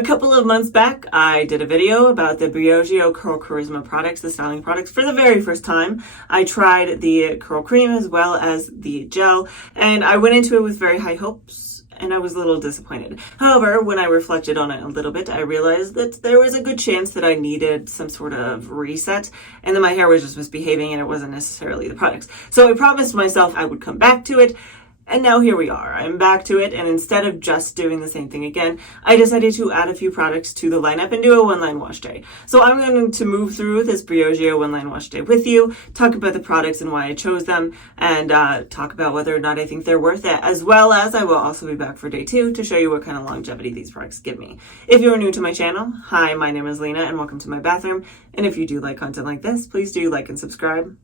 A couple of months back, I did a video about the Briogeo Curl Charisma products, the styling products, for the very first time. I tried the curl cream as well as the gel, and I went into it with very high hopes, and I was a little disappointed. However, when I reflected on it a little bit, I realized that there was a good chance that I needed some sort of reset, and that my hair was just misbehaving and it wasn't necessarily the products. So I promised myself I would come back to it. And now here we are. I'm back to it, and instead of just doing the same thing again, I decided to add a few products to the lineup and do a one-line wash day. So I'm going to move through this Briogeo one-line wash day with you, talk about the products and why I chose them, and talk about whether or not I think they're worth it, as well as I will also be back for day 2 to show you what kind of longevity these products give me. If you're new to my channel, hi, my name is Lena, and welcome to my bathroom. And if you do like content like this, please do like and subscribe.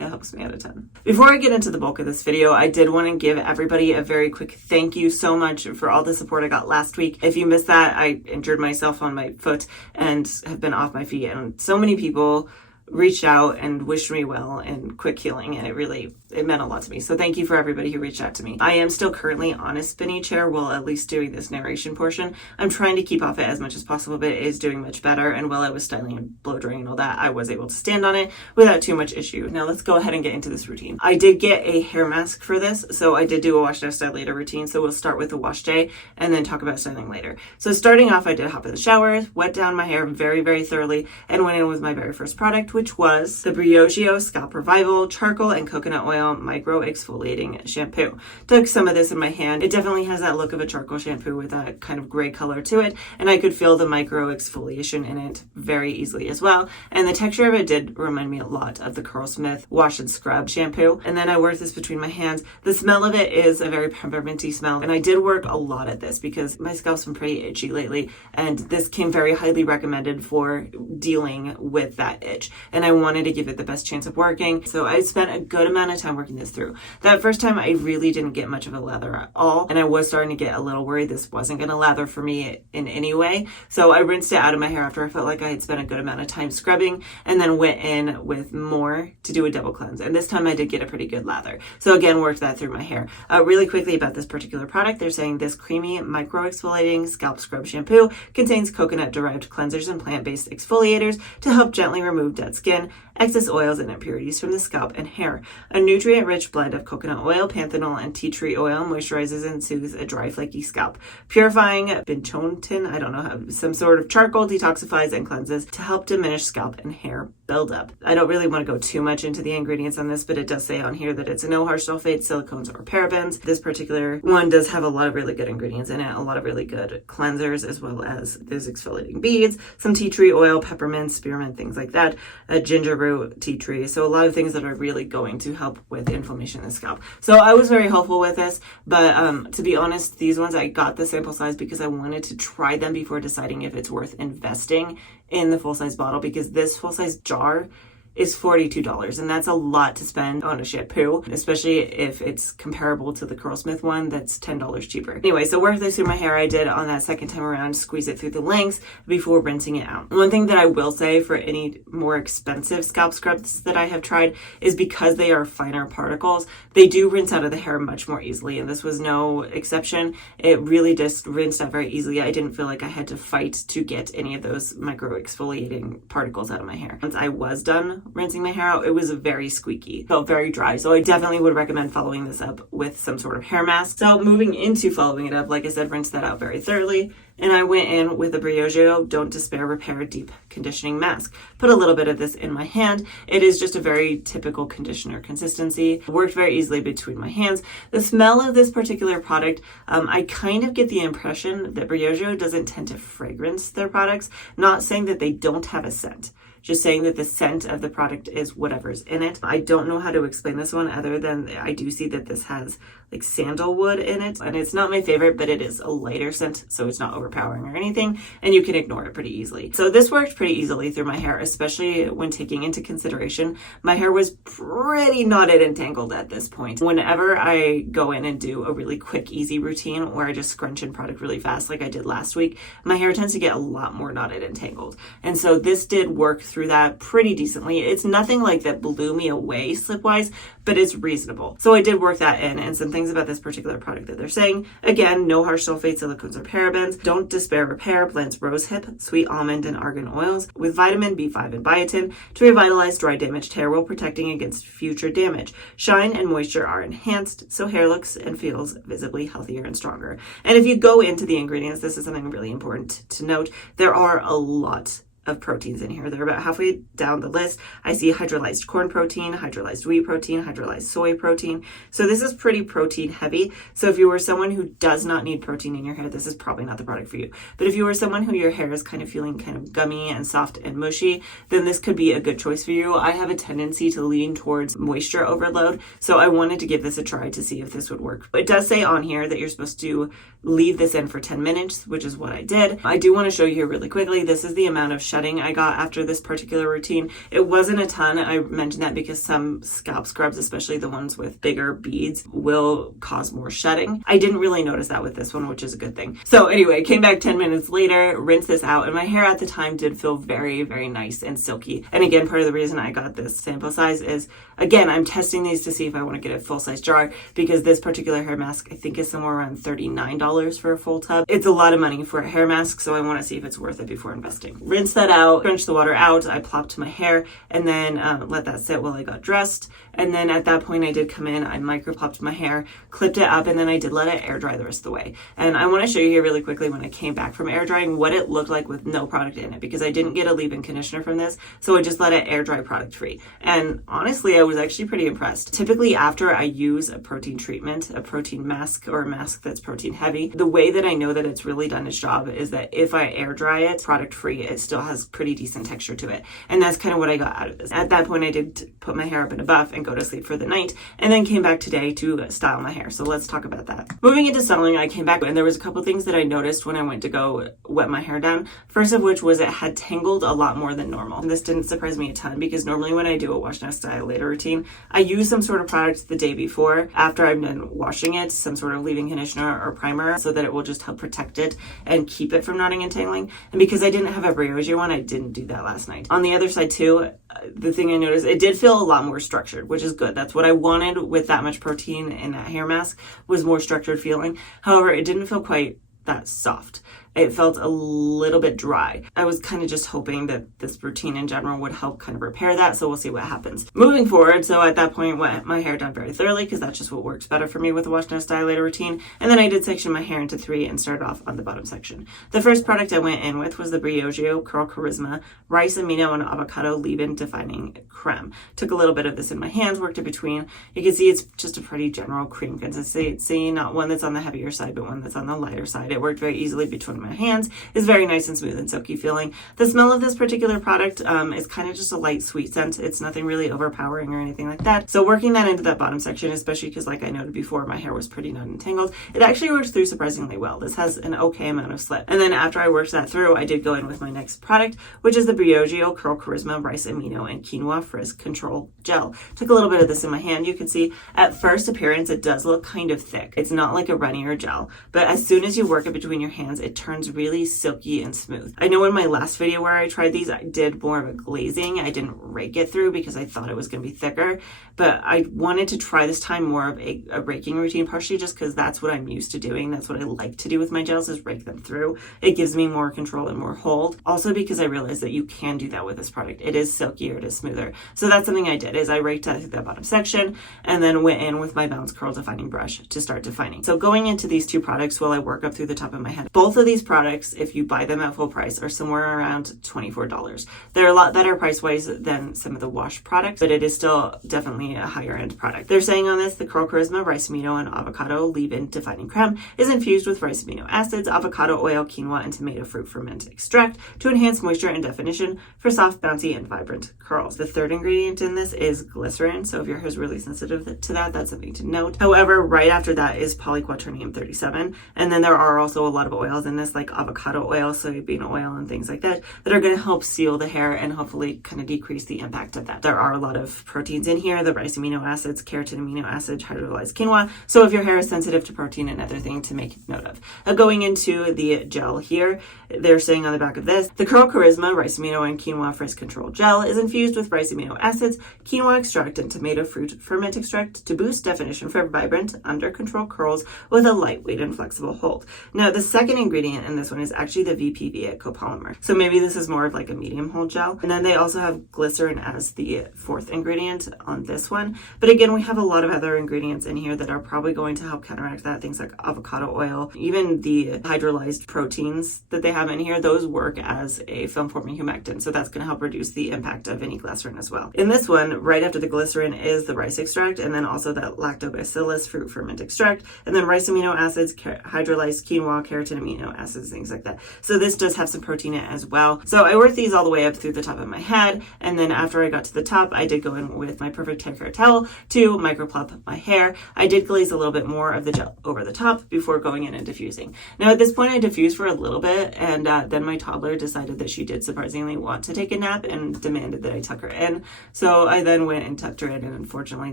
It helps me out a ton. Before I get into the bulk of this video, I did want to give everybody a very quick thank you so much for all the support I got last week. If you missed that, I injured myself on my foot and have been off my feet, and so many people reached out and wished me well and quick healing, and it meant a lot to me. So thank you for everybody who reached out to me. I am still currently on a spinny chair while at least doing this narration portion. I'm trying to keep off it as much as possible, but it is doing much better. And while I was styling and blow drying and all that, I was able to stand on it without too much issue. Now let's go ahead and get into this routine. I did get a hair mask for this, so I did do a wash day, style later routine. So we'll start with the wash day and then talk about styling later. So starting off, I did hop in the shower, wet down my hair very, very thoroughly, and went in with my very first product, which was the Briogeo Scalp Revival Charcoal and Coconut Oil Micro Exfoliating Shampoo. Took some of this in my hand. It definitely has that look of a charcoal shampoo with that kind of gray color to it, and I could feel the micro exfoliation in it very easily as well. And the texture of it did remind me a lot of the Curlsmith Wash and Scrub shampoo. And then I worked this between my hands. The smell of it is a very pepperminty smell, and I did work a lot at this because my scalp's been pretty itchy lately, and this came very highly recommended for dealing with that itch, and I wanted to give it the best chance of working. So I spent a good amount of time working this through. That first time I really didn't get much of a lather at all, and I was starting to get a little worried this wasn't going to lather for me in any way. So I rinsed it out of my hair after I felt like I had spent a good amount of time scrubbing, and then went in with more to do a double cleanse. And this time I did get a pretty good lather. So again, worked that through my hair. Really quickly about this particular product, they're saying this creamy micro exfoliating scalp scrub shampoo contains coconut derived cleansers and plant-based exfoliators to help gently remove dead skin, excess oils and impurities from the scalp and hair. A nutrient-rich blend of coconut oil, panthenol, and tea tree oil moisturizes and soothes a dry, flaky scalp. Purifying bentontin, I don't know how, some sort of charcoal, detoxifies and cleanses to help diminish scalp and hair buildup. I don't really want to go too much into the ingredients on this, but it does say on here that it's no harsh sulfates, silicones, or parabens. This particular one does have a lot of really good ingredients in it, a lot of really good cleansers, as well as there's exfoliating beads, some tea tree oil, peppermint, spearmint, things like that, ginger root, tea tree. So a lot of things that are really going to help with inflammation in the scalp. So I was very hopeful with this, but to be honest, these ones I got the sample size because I wanted to try them before deciding if it's worth investing in the full-size bottle, because this full-size jar is $42, and that's a lot to spend on a shampoo, especially if it's comparable to the Curlsmith one that's $10 cheaper. Anyway, so worked this through my hair. I did on that second time around, squeeze it through the lengths before rinsing it out. One thing that I will say for any more expensive scalp scrubs that I have tried is because they are finer particles, they do rinse out of the hair much more easily, and this was no exception. It really just rinsed out very easily. I didn't feel like I had to fight to get any of those micro exfoliating particles out of my hair. Once I was done rinsing my hair out, it was very squeaky, felt very dry. So I definitely would recommend following this up with some sort of hair mask. So moving into following it up, like I said, rinse that out very thoroughly. And I went in with the Briogeo Don't Despair Repair Deep Conditioning Mask. Put a little bit of this in my hand. It is just a very typical conditioner consistency. Worked very easily between my hands. The smell of this particular product, I kind of get the impression that Briogeo doesn't tend to fragrance their products. Not saying that they don't have a scent, just saying that the scent of the product is whatever's in it. I don't know how to explain this one other than I do see that this has like sandalwood in it, and it's not my favorite, but it is a lighter scent, so it's not overpowering or anything, and you can ignore it pretty easily. So this worked pretty easily through my hair, especially when taking into consideration my hair was pretty knotted and tangled at this point. Whenever I go in and do a really quick, easy routine where I just scrunch in product really fast like I did last week, my hair tends to get a lot more knotted and tangled. And so this did work through that pretty decently. It's nothing like that blew me away slip-wise, but it's reasonable. So I did work that in, and some things about this particular product that they're saying. Again, no harsh sulfates, silicones, or parabens. Don't Don't Despair Repair blends rosehip, sweet almond, and argan oils with vitamin B5 and biotin to revitalize dry damaged hair while protecting against future damage. Shine and moisture are enhanced, so hair looks and feels visibly healthier and stronger. And if you go into the ingredients, this is something really important to note. There are a lot of proteins in here. They're about halfway down the list. I see hydrolyzed corn protein, hydrolyzed wheat protein, hydrolyzed soy protein. So this is pretty protein heavy. So if you were someone who does not need protein in your hair, this is probably not the product for you. But if you were someone who your hair is kind of feeling kind of gummy and soft and mushy, then this could be a good choice for you. I have a tendency to lean towards moisture overload, so I wanted to give this a try to see if this would work. It does say on here that you're supposed to leave this in for 10 minutes, which is what I did. I do want to show you here really quickly. This is the amount of shedding I got after this particular routine. It wasn't a ton. I mentioned that because some scalp scrubs, especially the ones with bigger beads, will cause more shedding. I didn't really notice that with this one, which is a good thing. So anyway, came back 10 minutes later, rinsed this out, and my hair at the time did feel very, very nice and silky. And again, part of the reason I got this sample size is, again, I'm testing these to see if I want to get a full-size jar, because this particular hair mask I think is somewhere around $39 for a full tub. It's a lot of money for a hair mask, so I want to see if it's worth it before investing. Rinse that out, crunch the water out, I plopped my hair, and then let that sit while I got dressed. And then at that point I did come in, I micro popped my hair, clipped it up, and then I did let it air dry the rest of the way. And I want to show you here really quickly when I came back from air drying what it looked like with no product in it, because I didn't get a leave-in conditioner from this, so I just let it air dry product free. And honestly, I was actually pretty impressed. Typically after I use a protein treatment, a protein mask, or a mask that's protein heavy, the way that I know that it's really done its job is that if I air dry it product free, it still has pretty decent texture to it. And that's kind of what I got out of this. At that point, I did put my hair up in a buff and go to sleep for the night, and then came back today to style my hair. So let's talk about that. Moving into styling, I came back and there was a couple things that I noticed when I went to go wet my hair down. First of which was it had tangled a lot more than normal. And this didn't surprise me a ton, because normally when I do a wash now style later routine, I use some sort of product the day before after I'm done washing it, some sort of leave-in conditioner or primer, so that it will just help protect it and keep it from knotting and tangling. And because I didn't have a Briogeo one, I didn't do that last night. On the other side too, the thing I noticed, it did feel a lot more structured, which is good. That's what I wanted with that much protein in that hair mask, was more structured feeling. However, it didn't feel quite that soft. It felt a little bit dry. I was kind of just hoping that this routine in general would help kind of repair that, so we'll see what happens. Moving forward, so at that point, wet my hair down very thoroughly, because that's just what works better for me with a wash now style later routine. And then I did section my hair into 3 and started off on the bottom section. The first product I went in with was the Briogeo Curl Charisma Rice Amino and Avocado Leave-In Defining Creme. Took a little bit of this in my hands, worked it between. You can see it's just a pretty general cream consistency, not one that's on the heavier side, but one that's on the lighter side. It worked very easily between my hands. Is very nice and smooth and silky feeling. The smell of this particular product is kind of just a light sweet scent. It's nothing really overpowering or anything like that. So working that into that bottom section, especially because like I noted before, my hair was pretty knot and tangled, it actually works through surprisingly well. This has an okay amount of slip. And then after I worked that through, I did go in with my next product, which is the Briogeo Curl Charisma Rice Amino and Quinoa Frizz Control Gel. Took a little bit of this in my hand. You can see at first appearance, it does look kind of thick. It's not like a runnier gel, but as soon as you work it between your hands, it turns really silky and smooth. I know in my last video where I tried these, I did more of a glazing. I didn't rake it through because I thought it was going to be thicker, but I wanted to try this time more of a raking routine, partially just because that's what I'm used to doing. That's what I like to do with my gels, is rake them through. It gives me more control and more hold. Also because I realized that you can do that with this product. It is silkier, it is smoother. So that's something I did, is I raked out that bottom section and then went in with my Bounce Curl defining brush to start defining. So going into these two products while I work up through the top of my head, both of these products, if you buy them at full price, are somewhere around $24. They're a lot better price-wise than some of the wash products, but it is still definitely a higher end product. They're saying on this, the Curl Charisma Rice Amino and Avocado Leave-In Defining Creme is infused with rice amino acids, avocado oil, quinoa, and tomato fruit ferment extract to enhance moisture and definition for soft, bouncy, and vibrant curls. The third ingredient in this is glycerin, so if your hair is really sensitive to that, that's something to note. However, right after that is polyquaternium 37, and then there are also a lot of oils in this, like avocado oil, soybean oil, and things like that, that are going to help seal the hair and hopefully kind of decrease the impact of that. There are a lot of proteins in here, the rice amino acids, keratin amino acids, hydrolyzed quinoa, so if your hair is sensitive to protein, another thing to make note of. Going into the gel here, they're saying on the back of this, the Curl Charisma Rice Amino and Quinoa Frizz Control Gel is infused with rice amino acids, quinoa extract, and tomato fruit ferment extract to boost definition for vibrant, under control curls with a lightweight and flexible hold. Now, the second ingredient ingredient in this one is actually the VPV copolymer. So maybe this is more of like a medium hold gel. And then they also have glycerin as the fourth ingredient on this one. But again, we have a lot of other ingredients in here that are probably going to help counteract that. Things like avocado oil, even the hydrolyzed proteins that they have in here, those work as a film forming humectant. So that's going to help reduce the impact of any glycerin as well. In this one, right after the glycerin is the rice extract, and then also that lactobacillus fruit ferment extract, and then rice amino acids, hydrolyzed quinoa, keratin amino acids, things like that. So this does have some protein in it as well. So I worked these all the way up through the top of my head, and then after I got to the top, I did go in with my Perfect Hair Care Towel to microplop my hair. I did glaze a little bit more of the gel over the top before going in and diffusing. Now at this point, I diffused for a little bit, and then my toddler decided that she did surprisingly want to take a nap and demanded that I tuck her in. So I then went and tucked her in, and unfortunately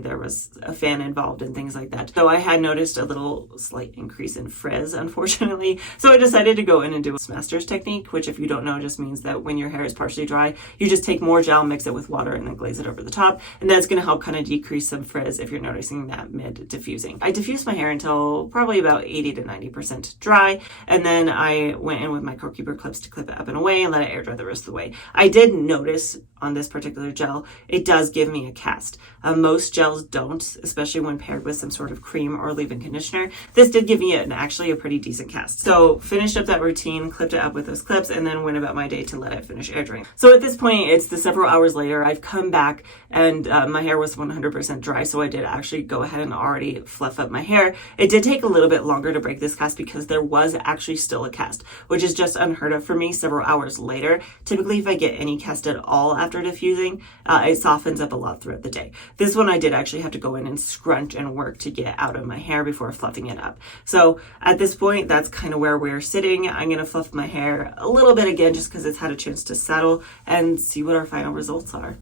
there was a fan involved and things like that. So I had noticed a little slight increase in frizz, unfortunately. So I decided to go in and do a master's technique, which if you don't know just means that when your hair is partially dry, you just take more gel, mix it with water, and then glaze it over the top. And that's going to help kind of decrease some frizz if you're noticing that mid diffusing. I diffused my hair until probably about 80 to 90% dry. And then I went in with my curl keeper clips to clip it up and away and let it air dry the rest of the way. I did notice on this particular gel, it does give me a cast. Most gels don't, especially when paired with some sort of cream or leave-in conditioner. This did give me actually a pretty decent cast. So finished up that routine, clipped it up with those clips, and then went about my day to let it finish air drying. So at this point, it's the several hours later, I've come back and my hair was 100% dry. So I did actually go ahead and already fluff up my hair. It did take a little bit longer to break this cast because there was actually still a cast, which is just unheard of for me several hours later. Typically, if I get any cast at all after diffusing, it softens up a lot throughout the day. This one I did actually have to go in and scrunch and work to get out of my hair before fluffing it up. So at this point, that's kind of where we're sitting. I'm going to fluff my hair a little bit again just because it's had a chance to settle and see what our final results are.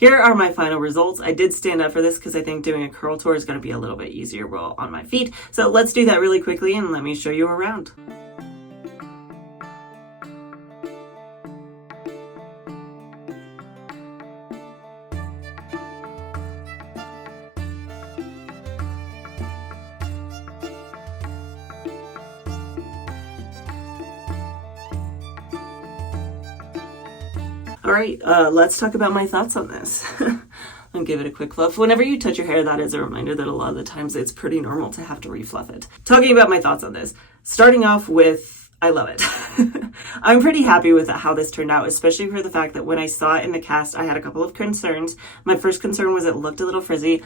Here are my final results. I did stand up for this because I think doing a curl tour is going to be a little bit easier while on my feet. So let's do that really quickly and let me show you around. All right, let's talk about my thoughts on this. I'll give it a quick fluff. Whenever you touch your hair, that is a reminder that a lot of the times it's pretty normal to have to refluff it. Talking about my thoughts on this, starting off with, I love it. I'm pretty happy with how this turned out, especially for the fact that when I saw it in the cast, I had a couple of concerns. My first concern was it looked a little frizzy.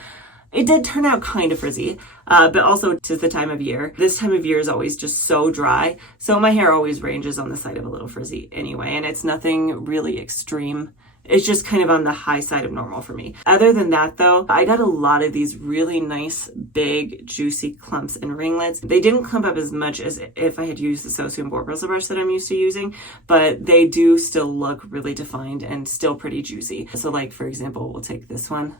It did turn out kind of frizzy, but also 'tis the time of year. This time of year is always just so dry. So my hair always ranges on the side of a little frizzy anyway, and it's nothing really extreme. It's just kind of on the high side of normal for me. Other than that though, I got a lot of these really nice, big, juicy clumps and ringlets. They didn't clump up as much as if I had used the So Soon boar bristle brush that I'm used to using, but they do still look really defined and still pretty juicy. So like, for example, we'll take this one.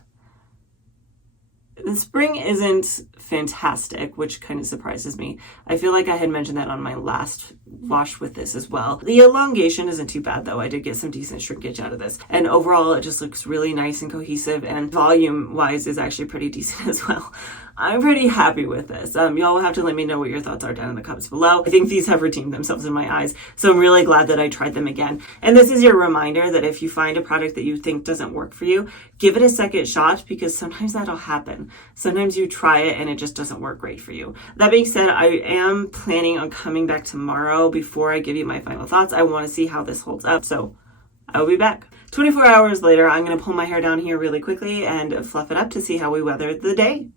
The spring isn't fantastic, which kind of surprises me. I feel like I had mentioned that on my last wash with this as well. The elongation isn't too bad though. I did get some decent shrinkage out of this. And overall, it just looks really nice and cohesive, and volume wise is actually pretty decent as well. I'm pretty happy with this. Y'all will have to let me know what your thoughts are down in the comments below. I think these have redeemed themselves in my eyes, so I'm really glad that I tried them again. And this is your reminder that if you find a product that you think doesn't work for you, give it a second shot, because sometimes that'll happen. Sometimes you try it and it just doesn't work great for you. That being said, I am planning on coming back tomorrow before I give you my final thoughts. I want to see how this holds up, so I will be back. 24 hours later, I'm going to pull my hair down here really quickly and fluff it up to see how we weathered the day.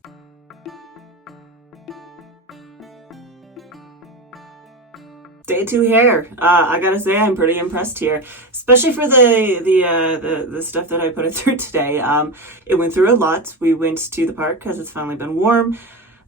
Day 2 hair. I gotta say I'm pretty impressed here, especially for the stuff that I put it through today. It went through a lot. We went to the park because it's finally been warm,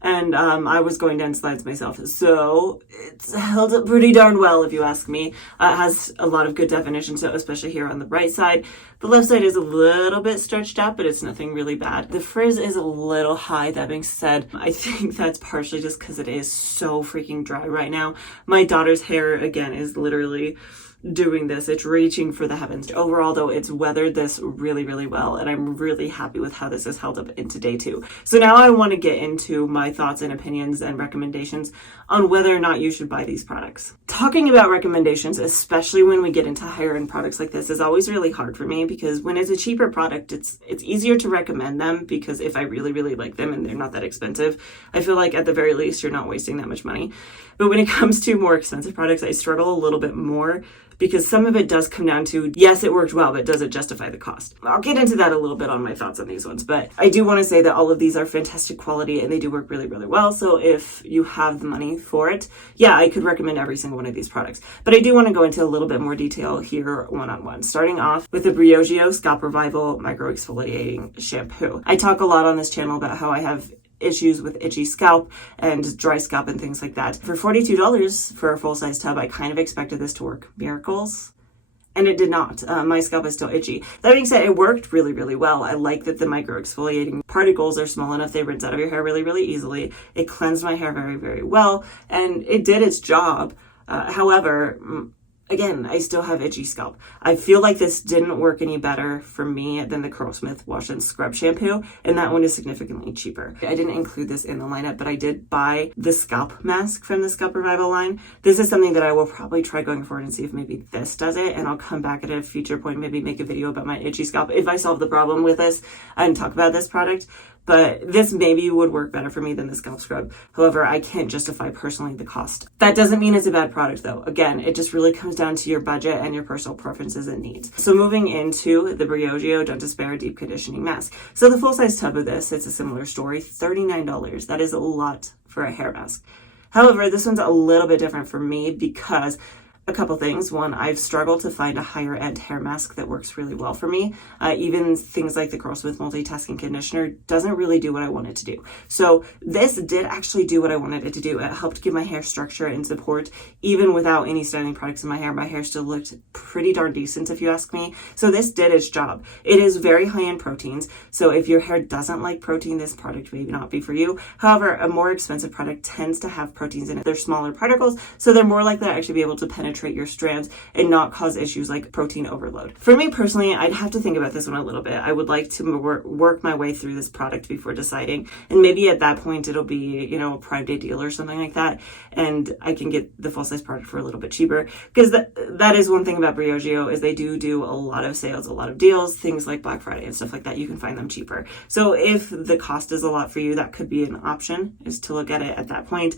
and I was going down slides myself, so it's held up pretty darn well if you ask me. It has a lot of good definition, so especially here on the right side. The left side is a little bit stretched out, but it's nothing really bad. The frizz is a little high. That being said, I think that's partially just because it is so freaking dry right now. My daughter's hair, again, is literally doing this. It's reaching for the heavens. Overall, though, it's weathered this really, really well, and I'm really happy with how this has held up into day 2. So now I want to get into my thoughts and opinions and recommendations on whether or not you should buy these products. Talking about recommendations, especially when we get into higher end products like this, is always really hard for me, because when it's a cheaper product, it's easier to recommend them, because if I really, really like them and they're not that expensive, I feel like at the very least you're not wasting that much money. But when it comes to more expensive products, I struggle a little bit more, because some of it does come down to, yes, it worked well, but does it justify the cost? I'll get into that a little bit on my thoughts on these ones, but I do want to say that all of these are fantastic quality and they do work really, really well. So if you have the money for it, yeah, I could recommend every single one of these products. But I do want to go into a little bit more detail here one-on-one, starting off with the Briogeo Scalp Revival Micro Exfoliating Shampoo. I talk a lot on this channel about how I have issues with itchy scalp and dry scalp and things like that. For $42 for a full-size tub, I kind of expected this to work miracles, and it did not. My scalp is still itchy. That being said, it worked really, really well. I like that the micro exfoliating particles are small enough they rinse out of your hair really, really easily. It cleansed my hair very, very well, and it did its job. However, again, I still have itchy scalp. I feel like this didn't work any better for me than the Curlsmith Wash and Scrub Shampoo, and that one is significantly cheaper. I didn't include this in the lineup, but I did buy the scalp mask from the Scalp Revival line. This is something that I will probably try going forward and see if maybe this does it, and I'll come back at a future point, maybe make a video about my itchy scalp if I solve the problem with this and talk about this product. But this maybe would work better for me than the scalp scrub. However, I can't justify personally the cost. That doesn't mean it's a bad product though. Again, it just really comes down to your budget and your personal preferences and needs. So moving into the Briogeo Don't Despair Deep Conditioning Mask. So the full-size tub of this, it's a similar story, $39. That is a lot for a hair mask. However, this one's a little bit different for me because a couple things. One, I've struggled to find a higher end hair mask that works really well for me. Even things like the Curlsmith Multitasking Conditioner doesn't really do what I want it to do. So this did actually do what I wanted it to do. It helped give my hair structure and support even without any styling products in my hair. My hair still looked pretty darn decent if you ask me. So this did its job. It is very high in proteins. So if your hair doesn't like protein, this product may not be for you. However, a more expensive product tends to have proteins in it. They're smaller particles, so they're more likely to actually be able to penetrate your strands and not cause issues like protein overload. For me personally, I'd have to think about this one a little bit. I would like to work my way through this product before deciding, and maybe at that point it'll be, you know, a Prime Day deal or something like that, and I can get the full-size product for a little bit cheaper, because that is one thing about Briogeo is they do a lot of sales, a lot of deals, things like Black Friday and stuff like that. You can find them cheaper. So if the cost is a lot for you, that could be an option, is to look at it at that point.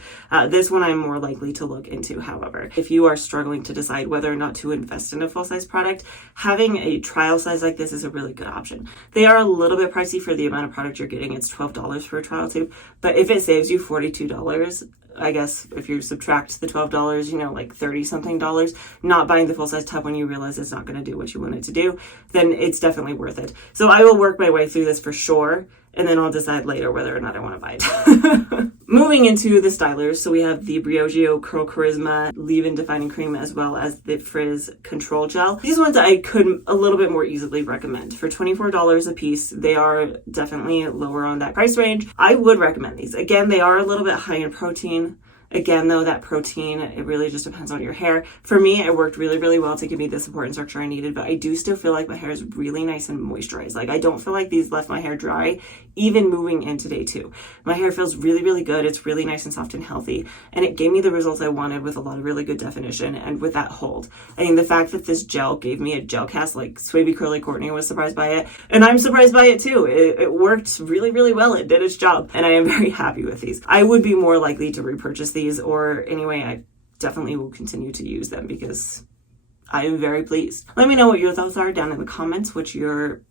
This one I'm more likely to look into. However, if you are struggling to decide whether or not to invest in a full-size product, having a trial size like this is a really good option. They are a little bit pricey for the amount of product you're getting. It's $12 for a trial tube, but if it saves you $42, I guess if you subtract the $12, you know, like 30 something dollars, not buying the full-size tub when you realize it's not going to do what you want it to do, then it's definitely worth it. So I will work my way through this for sure, and then I'll decide later whether or not I want to buy it. Moving into the stylers, so we have the Briogeo Curl Charisma Leave-In Defining Cream as well as the Frizz Control Gel. These ones I could a little bit more easily recommend. For $24 a piece, they are definitely lower on that price range. I would recommend these. Again, they are a little bit high in protein. Again, though, that protein, it really just depends on your hair. For me, it worked really, really well to give me the support and structure I needed, but I do still feel like my hair is really nice and moisturized. Like, I don't feel like these left my hair dry, even moving into day 2. My hair feels really, really good. It's really nice and soft and healthy, and it gave me the results I wanted with a lot of really good definition and with that hold. I mean, the fact that this gel gave me a gel cast, like Swavy Curly Courtney was surprised by it, and I'm surprised by it too. It worked really, really well. It did its job, and I am very happy with these. I would be more likely to repurchase these, or anyway, I definitely will continue to use them because I am very pleased. Let me know what your thoughts are down in the comments, what your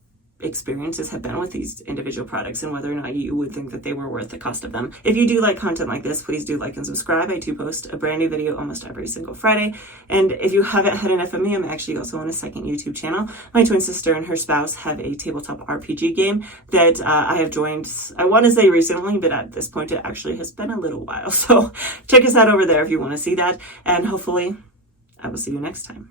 experiences have been with these individual products and whether or not you would think that they were worth the cost of them. If you do like content like this, please do like and subscribe. I do post a brand new video almost every single Friday. And if you haven't had enough of me, I'm actually also on a second YouTube channel. My twin sister and her spouse have a tabletop RPG game that I have joined, I want to say recently, but at this point it actually has been a little while. So check us out over there if you want to see that. And hopefully I will see you next time.